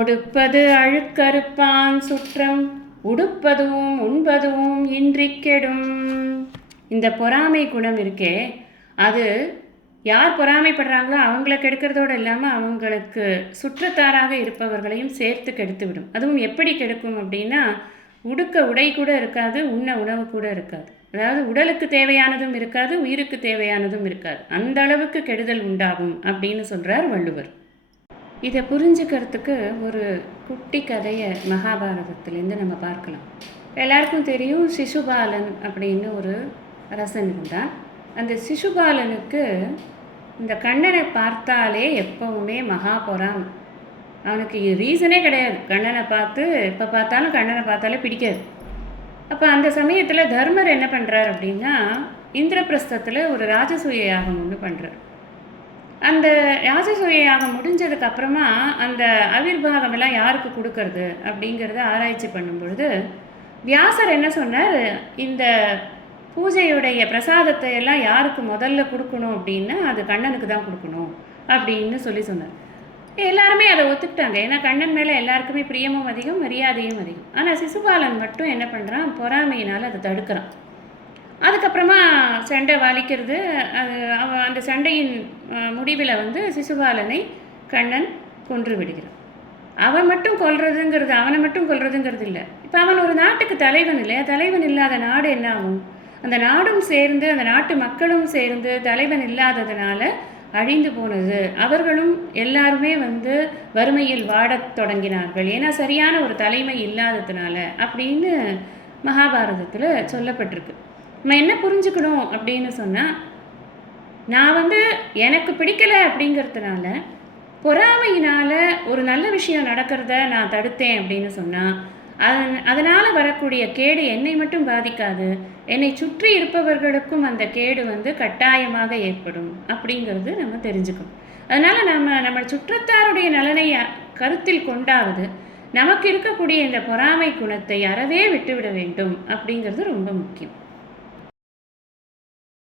கொடுப்பது அழுக்கறுப்பான் சுற்றம் உடுப்பதும் உண்பதும் இன்றி கெடும். இந்த பொறாமை குணம் இருக்கே, அது யார் பொறாமைப்படுறாங்களோ அவங்கள கெடுக்கிறதோடு இல்லாமல் அவங்களுக்கு சுற்றத்தாராக இருப்பவர்களையும் சேர்த்து கெடுத்துவிடும். அதுவும் எப்படி கெடுக்கும் அப்படின்னா, உடுக்க உடை கூட இருக்காது, உண்ண உணவு கூட இருக்காது. அதாவது உடலுக்கு தேவையானதும் இருக்காது, உயிருக்கு தேவையானதும் இருக்காது. அந்த அளவுக்கு கெடுதல் உண்டாகும் அப்படின்னு சொல்கிறார் வள்ளுவர். இதை புரிஞ்சுக்கிறதுக்கு ஒரு குட்டி கதையை மகாபாரதத்துலேருந்து நம்ம பார்க்கலாம். எல்லாருக்கும் தெரியும், சிசுபாலன் அப்படின்னு ஒரு அரசன் இருந்தான். அந்த சிசுபாலனுக்கு இந்த கண்ணனை பார்த்தாலே எப்பவுமே மகா பொறாமை. அவனுக்கு ரீசனே கிடையாது. கண்ணனை பார்த்து எப்போ பார்த்தாலும் கண்ணனை பார்த்தாலே பிடிக்காது. அப்போ அந்த சமயத்தில் தர்மர் என்ன பண்ணுறார் அப்படின்னா, இந்திரபிரஸ்தத்தில் ஒரு ராஜசூய யாகம் ஒன்று பண்ணுறார். அந்த ராஜசூய யாகம் முடிஞ்சதுக்கப்புறமா அந்த ஆவிர்வாகமெல்லாம் யாருக்கு கொடுக்கறது அப்படிங்கிறத ஆராய்ச்சி பண்ணும்பொழுது வியாசர் என்ன சொன்னார், இந்த பூஜையுடைய பிரசாதத்தை எல்லாம் யாருக்கு முதல்ல கொடுக்கணும் அப்படின்னா அது கண்ணனுக்கு தான் கொடுக்கணும் அப்படின்னு சொன்னார். எல்லாருமே அதை ஒத்துக்கிட்டாங்க. ஏன்னா கண்ணன் மேலே எல்லாருக்குமே பிரியமும் அதிகம், மரியாதையும் அதிகம். ஆனால் சிசுபாலன் மட்டும் என்ன பண்ணுறான், பொறாமையினால் அதை தடுக்கிறான். அதுக்கப்புறமா சண்டை வலிக்கிறது. அந்த சண்டையின் முடிவில் சிசுபாலனை கண்ணன் கொன்று விடுகிறான். அவனை மட்டும் கொல்றதுங்கிறது இல்லை. இப்போ அவன் ஒரு நாட்டுக்கு தலைவன் இல்லையா? தலைவன் இல்லாத நாடு என்ன ஆகும்? அந்த நாடும் சேர்ந்து, அந்த நாட்டு மக்களும் சேர்ந்து தலைவன் இல்லாததுனால அழிந்து போனது. அவர்களும் எல்லாருமே வறுமையில் வாடத் தொடங்கினார்கள். ஏன்னா சரியான ஒரு தலைமை இல்லாததுனால அப்படின்னு மகாபாரதத்தில் சொல்லப்பட்டிருக்கு. நம்ம என்ன புரிஞ்சுக்கணும் அப்படின்னு சொன்னால், நான் எனக்கு பிடிக்கலை அப்படிங்கிறதுனால, பொறாமையினால் ஒரு நல்ல விஷயம் நடக்கிறத நான் தடுத்தேன் அப்படின்னு சொன்னால், அதனால் வரக்கூடிய கேடு என்னை மட்டும் பாதிக்காது, என்னை சுற்றி இருப்பவர்களுக்கும் அந்த கேடு கட்டாயமாக ஏற்படும் அப்படிங்கிறது நம்ம தெரிஞ்சுக்கணும். அதனால் நம்ம சுற்றத்தாருடைய நலனை கருத்தில் கொண்டாவது நமக்கு இருக்கக்கூடிய இந்த பொறாமை குணத்தை அறவே விட்டுவிட வேண்டும் அப்படிங்கிறது ரொம்ப முக்கியம்.